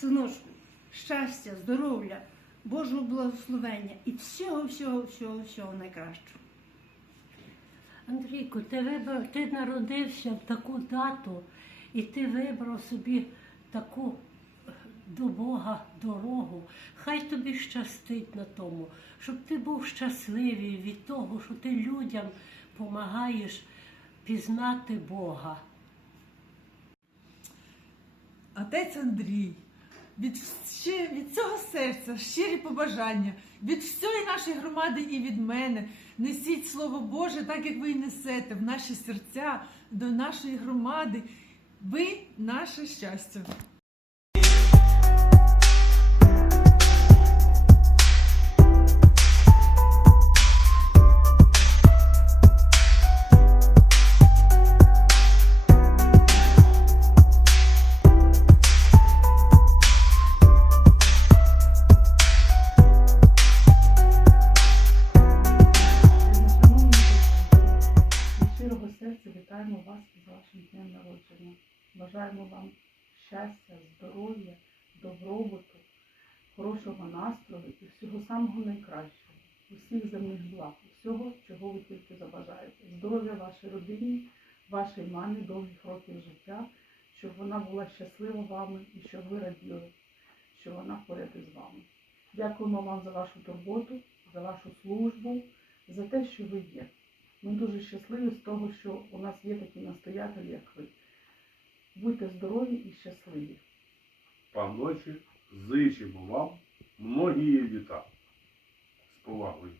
синочку, щастя, здоров'я, Божого благословення і всього, всього, всього, всього найкращого. Андрійко, ти вибрав, ти народився в таку дату, і ти вибрав собі таку е, до Бога дорогу. Хай тобі щастить на тому, щоб ти був щасливий від того, що ти людям допомагаєш пізнати Бога. Отець Андрій, від, ще, від цього серця щирі побажання, від всієї нашої громади і від мене. Несіть Слово Боже, так як ви і несете в наші серця до нашої громади. Ви наше щастя. Вона була щаслива вами і щоб ви раділи, що вона поряд із вами. Дякуємо вам за вашу турботу, за вашу службу за те, що ви є. Ми дуже щасливі з того, що у нас є такі настоятелі, як ви. Будьте здорові і щасливі. Паночі, зичимо вам многії літа. З повагою.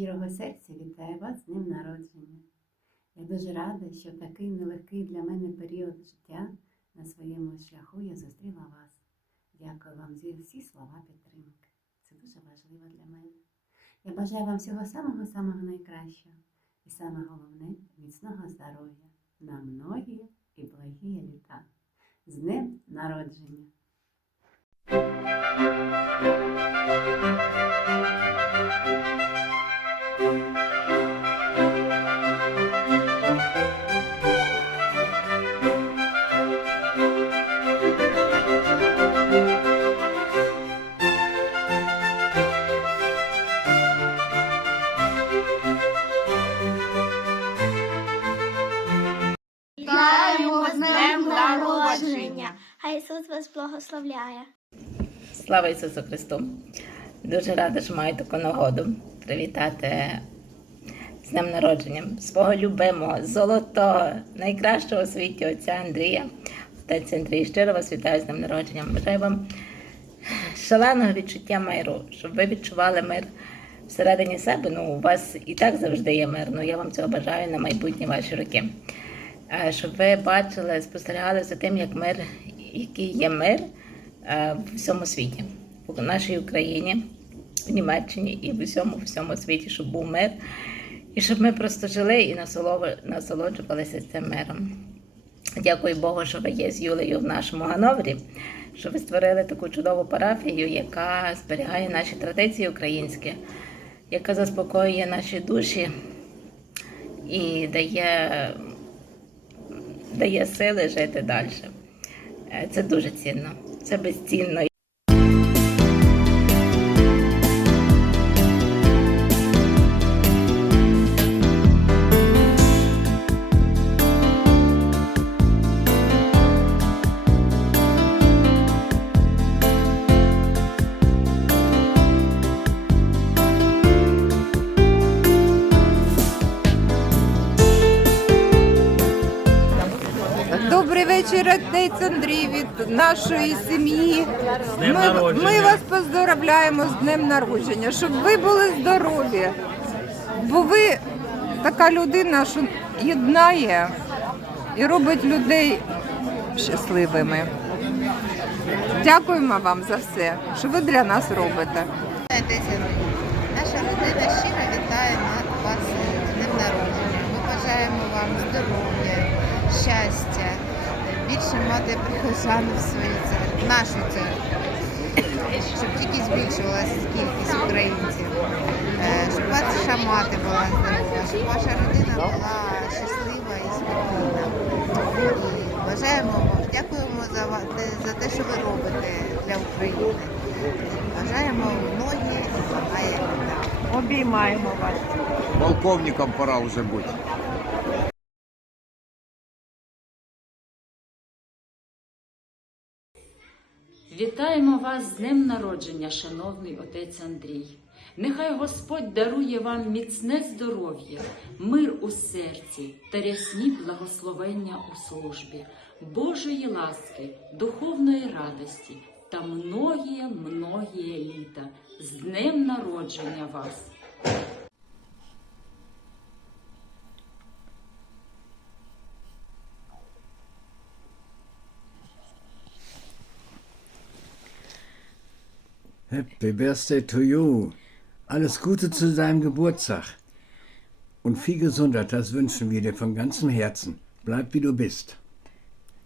Щирого серця вітаю вас з днем народження. Я дуже рада, що такий нелегкий для мене період життя на своєму шляху я зустріла вас. Дякую вам за всі слова підтримки. Це дуже важливо для мене. Я бажаю вам всього самого-самого найкращого і саме головне міцного здоров'я на многі і благі літа. З днем народження! Вітаємо Ісус вас благословляє. Слава Ісусу Христу! Дуже рада, що маю таку нагоду привітати з днем народження свого любимого, золотого, найкращого у світі отця Андрія. Отець Андрій, щиро вас вітаю з днем народження. Бажаю вам шаленого відчуття миру, щоб ви відчували мир всередині себе. Ну, у вас і так завжди є мир. Ну, я вам цього бажаю на майбутні ваші роки. Е, Щоб ви бачили, спостерігали за тим, як мир, який є мир е, в всьому світі, в нашій Україні, в Німеччині і в усьому всьому світі, щоб був мир, і щоб ми просто жили і насолоджувалися цим миром. Дякую Богу, що ви є з Юлею в нашому Гановрі, що ви створили таку чудову парафію, яка зберігає наші традиції українські, яка заспокоює наші душі і дає, дає сили жити далі. Е, Це дуже цінно, це безцінно. Вечір, отець Андрій, від нашої сім'ї. Ми, ми вас поздоровляємо з днем народження, щоб ви були здорові. Бо ви така людина, що єднає і робить людей щасливими. Дякуємо вам за все, що ви для нас робите. Наша родина щиро вітає вас з днем народження. Ми бажаємо вам здоров'я, більше мати прихожан в свою церкву, нашу церкву, щоб тільки збільшувалася кількість українців, Е, щоб ваша мати була здорова, щоб ваша родина була щаслива і спокійна. І бажаємо вам, дякуємо за, те- за те, що ви робите для України. Бажаємо і багає. Обіймаємо вас. Полковником пора уже быть. Вітаємо вас з днем народження, шановний отець Андрій. Нехай Господь дарує вам міцне здоров'я, мир у серці та рясні благословення у службі, Божої ласки, духовної радості та многія многія літа. З днем народження вас! Happy Birthday to you. Alles Gute zu deinem Geburtstag. Und viel Gesundheit, das wünschen wir dir von ganzem Herzen. Bleib wie du bist.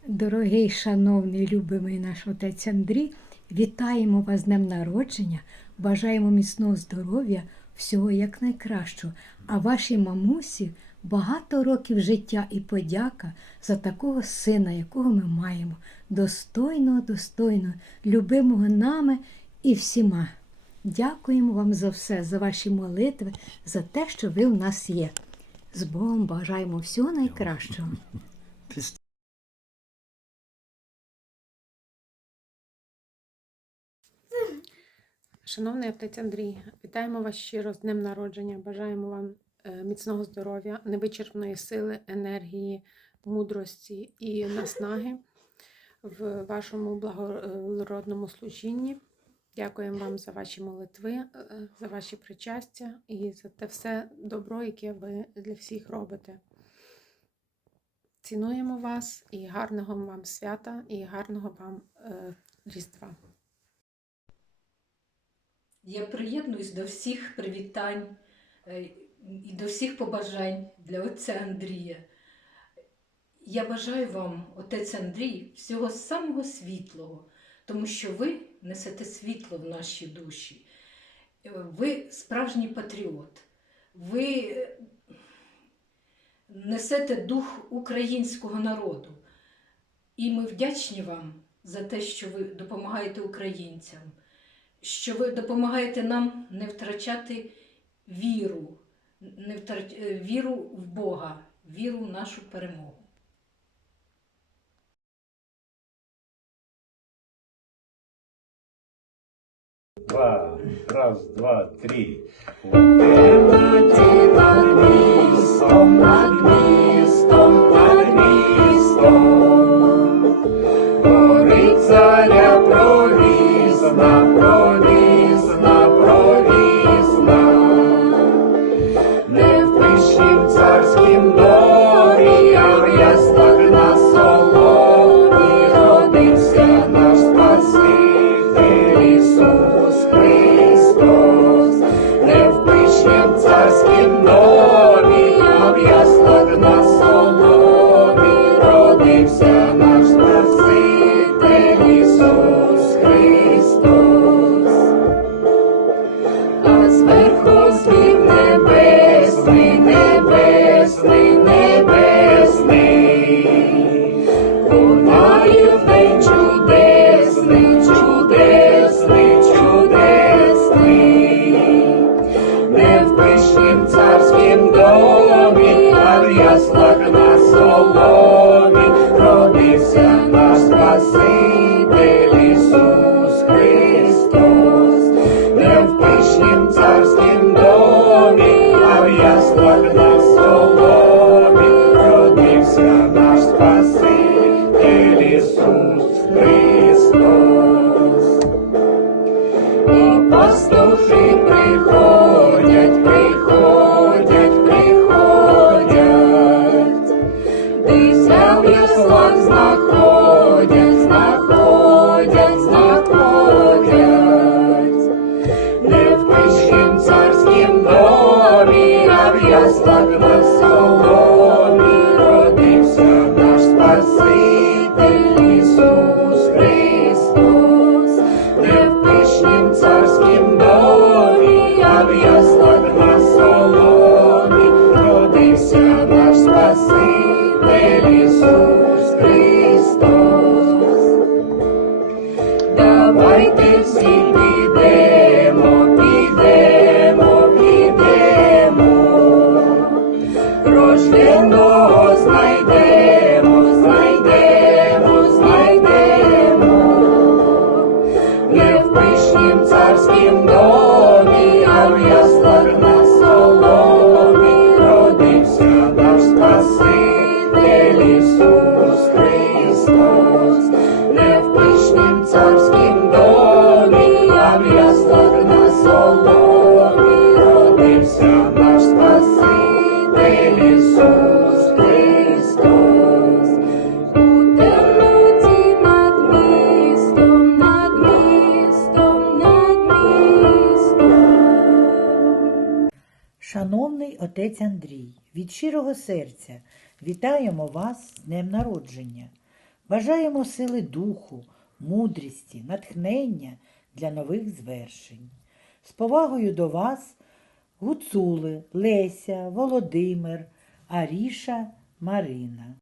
Дорогий, шановний, любимий наш отець Андрій, вітаємо вас з днем народження, бажаємо міцного здоров'я, всього якнайкращого, а вашій мамусі багато років життя і подяка за такого сина, якого ми маємо, достойного, достойного, любимого нами і всіма. Дякуємо вам за все, за ваші молитви, за те, що ви в нас є. З Богом бажаємо всього найкращого. Шановний отець Андрій, вітаємо вас щиро з днем народження. Бажаємо вам е, міцного здоров'я, невичерпної сили, енергії, мудрості і наснаги в вашому благородному служінні. Дякуємо вам за ваші молитви, е, за ваші причастя і за те все добро, яке ви для всіх робите. Цінуємо вас і гарного вам свята, і гарного вам е, Різдва. Я приєднуюсь до всіх привітань е, і до всіх побажань для отця Андрія. Я бажаю вам, отець Андрій, всього самого світлого, тому що ви несете світло в наші душі. Е, Ви справжній патріот. Ви е, несете дух українського народу. І ми вдячні вам за те, що ви допомагаєте українцям що ви допомагаєте нам не втрачати віру, не втрач... е, віру в Бога, віру в нашу перемогу. Два. Раз, два, три. Над Кравець Андрій, від щирого серця вітаємо вас з Днем Народження. Бажаємо сили духу, мудрісті, натхнення для нових звершень. З повагою до вас Гуцули, Леся, Володимир, Аріша, Марина.